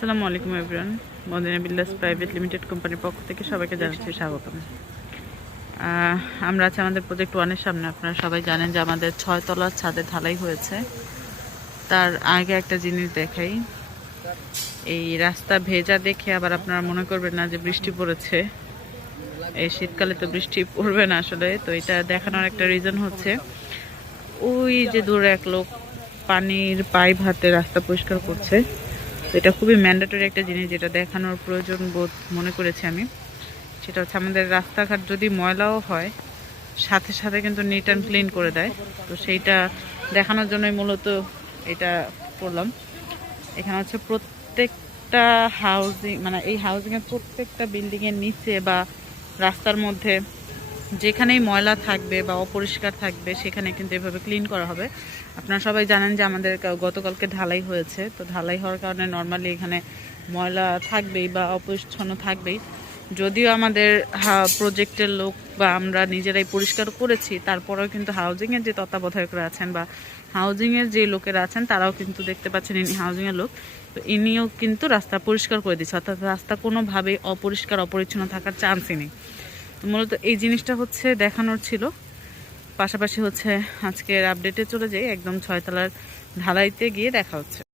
আসসালামু আলাইকুম everyone Madina Billas private limited কোম্পানির পক্ষ থেকে সবাইকে জানাচ্ছি স্বাগতম। আমরা আছি আমাদের প্রজেক্ট ওয়ানের সামনে। আপনারা সবাই জানেন যে আমাদের ছয় তলার ছাদে ঢালাই হয়েছে। তার আগে একটা জিনিস দেখাই। এই রাস্তা ভেজা দেখে আবার আপনারা মনে করবেন না যে বৃষ্টি পড়েছে। এই শীতকালে তো বৃষ্টি পড়বে না আসলে, তো এটা দেখানোর একটা রিজন হচ্ছে। ওই যে দূরে এক লোক পানির পাইপ হাতে রাস্তা পরিষ্কার করছে। তো এটা খুবই ম্যান্ডেটরি একটা জিনিস যেটা দেখানোর প্রয়োজন বোধ মনে করেছি আমি। সেটা হচ্ছে আমাদের রাস্তাঘাট যদি ময়লাও হয়, সাথে সাথে কিন্তু নিট অ্যান্ড ক্লিন করে দেয়। তো সেইটা দেখানোর জন্যই মূলত এটা করলাম। এখানে হচ্ছে প্রত্যেকটা হাউজিং মানে এই হাউজিংয়ের প্রত্যেকটা বিল্ডিংয়ের নিচে বা রাস্তার মধ্যে যেখানেই ময়লা থাকবে বা অপরিষ্কার থাকবে, সেখানে কিন্তু এভাবে ক্লিন করা হবে। আপনারা সবাই জানেন যে আমাদের গতকালকে ঢালাই হয়েছে। তো ঢালাই হওয়ার কারণে নর্মালি এখানে ময়লা থাকবেই বা অপরিচ্ছন্ন থাকবেই। যদিও আমাদের প্রজেক্টের লোক বা আমরা নিজেরাই পরিষ্কার করেছি, তারপরেও কিন্তু হাউজিংয়ের যে তত্ত্বাবধায়করা আছেন বা হাউজিংয়ের যে লোকেরা আছেন, তারাও কিন্তু দেখতে পাচ্ছেন ইনি হাউজিংয়ের লোক। তো ইনিও কিন্তু রাস্তা পরিষ্কার করে দিচ্ছে, অর্থাৎ রাস্তা কোনোভাবেই অপরিষ্কার, অপরিচ্ছন্ন থাকার চান্সই নেই। মূলত এই জিনিসটা হচ্ছে দেখানোর ছিল। পাশাপাশি হচ্ছে আজকের আপডেটে চলে যাই, একদম ছয়তলার ঢালাইতে গিয়ে দেখা হচ্ছে।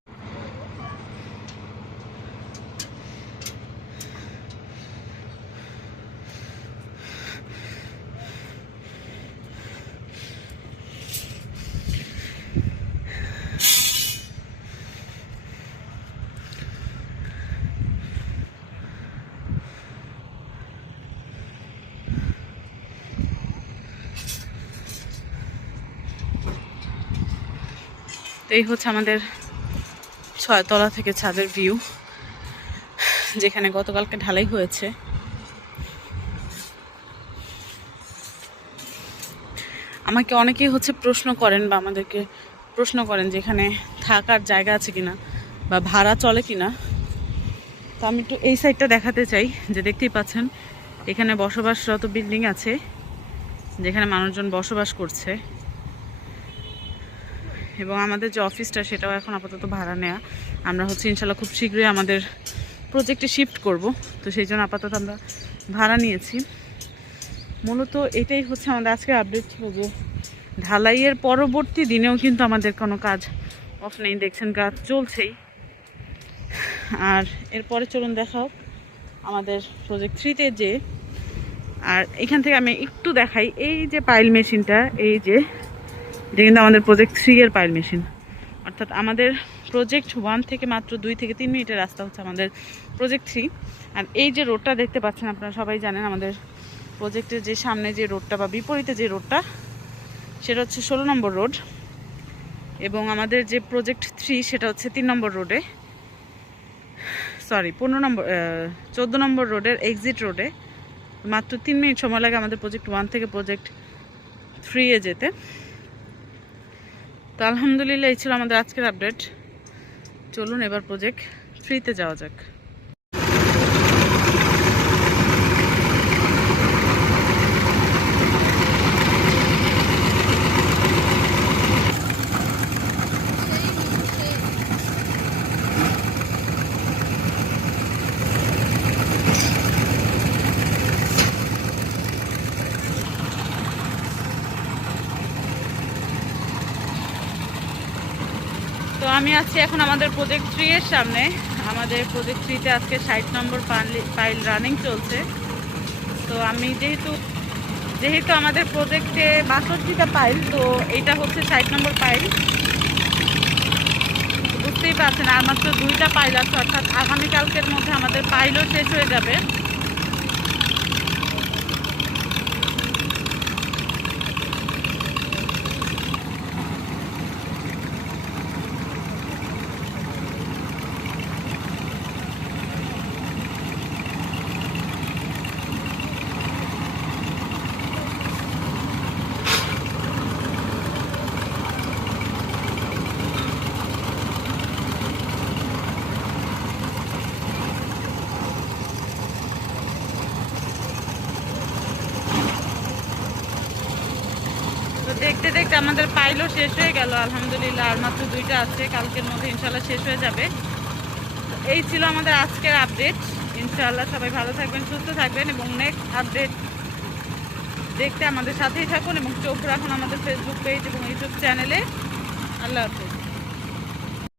তো এই হচ্ছে আমাদের ছয়তলা থেকে ছাদের ভিউ যেখানে গতকালকে ঢালাই হয়েছে। আমাকে অনেকেই হচ্ছে প্রশ্ন করেন বা আমাদেরকে প্রশ্ন করেন যে এখানে থাকার জায়গা আছে কিনা বা ভাড়া চলে কিনা। তো আমি একটু এই সাইডটা দেখাতে চাই, যে দেখতেই পাচ্ছেন, এখানে বসবাসরত বিল্ডিং আছে, যেখানে মানুষজন বসবাস করছে। এবং আমাদের যে অফিসটা, সেটাও এখন আপাতত ভাড়া নেওয়া আমরা হচ্ছে ইনশাল্লাহ খুব শীঘ্রই আমাদের প্রজেক্টে শিফট করব। তো সেই জন্য আপাতত আমরা ভাড়া নিয়েছি। মূলত এটাই হচ্ছে আমাদের আজকে আপডেট ছিল যে ঢালাইয়ের পরবর্তী দিনেও কিন্তু আমাদের কোনো কাজ অফ নেই, দেখছেন কাজ চলছেই। আর এরপরে চলুন দেখাও আমাদের প্রজেক্ট থ্রিতে যে, আর এখান থেকে আমি একটু দেখাই। এই যে পাইল মেশিনটা এই যে এটা কিন্তু আমাদের প্রজেক্ট থ্রি এর পাইল মেশিন অর্থাৎ আমাদের প্রজেক্ট ওয়ান থেকে মাত্র দুই থেকে তিন মিনিটের রাস্তা হচ্ছে আমাদের প্রজেক্ট থ্রি আর এই যে রোডটা দেখতে পাচ্ছেন আপনারা সবাই জানেন, আমাদের প্রজেক্টের যে সামনে যে রোডটা বা বিপরীতে যে রোডটা সেটা হচ্ছে ষোলো নম্বর রোড এবং আমাদের যে প্রজেক্ট থ্রি সেটা হচ্ছে তিন নম্বর রোডে সরি পনেরো নম্বর চোদ্দ নম্বর রোডের এক্সিট রোডে মাত্র তিন মিনিট সময় লাগে আমাদের প্রজেক্ট ওয়ান থেকে প্রজেক্ট থ্রি এ যেতে। তো আলহামদুলিল্লাহ এই ছিল আমাদের আজকের আপডেট চলুন এবার প্রজেক্ট ফ্রিতে যাওয়া যাক। তো আমি আছি এখন আমাদের প্রজেক্ট থ্রি এর সামনে। আমাদের প্রজেক্ট থ্রিতে আজকে ষাট নম্বর পাইল রানিং চলছে। তো আমি যেহেতু যেহেতু আমাদের প্রজেক্টে বাষট্টিটা পাইল, তো এইটা হচ্ছে ষাট নম্বর পাইল। বুঝতেই পারছেন, আর মাত্র দুইটা পাইল আছে, অর্থাৎ আগামীকালকের মধ্যে আমাদের পাইলও শেষ হয়ে যাবে। দেখতে দেখতে আমাদের পাইলও শেষ হয়ে গেল, আলহামদুলিল্লাহ। আর মাত্র দুইটা আছে, কালকের মধ্যে ইনশাল্লাহ শেষ হয়ে যাবে। এই ছিল আমাদের আজকের আপডেট ইনশাআল্লাহ সবাই ভালো থাকবেন, সুস্থ থাকবেন এবং নেক্সট আপডেট দেখতে আমাদের সাথেই থাকুন এবং চোখ রাখুন আমাদের ফেসবুক পেজ এবং ইউটিউব চ্যানেলে আল্লাহ হাফিজ।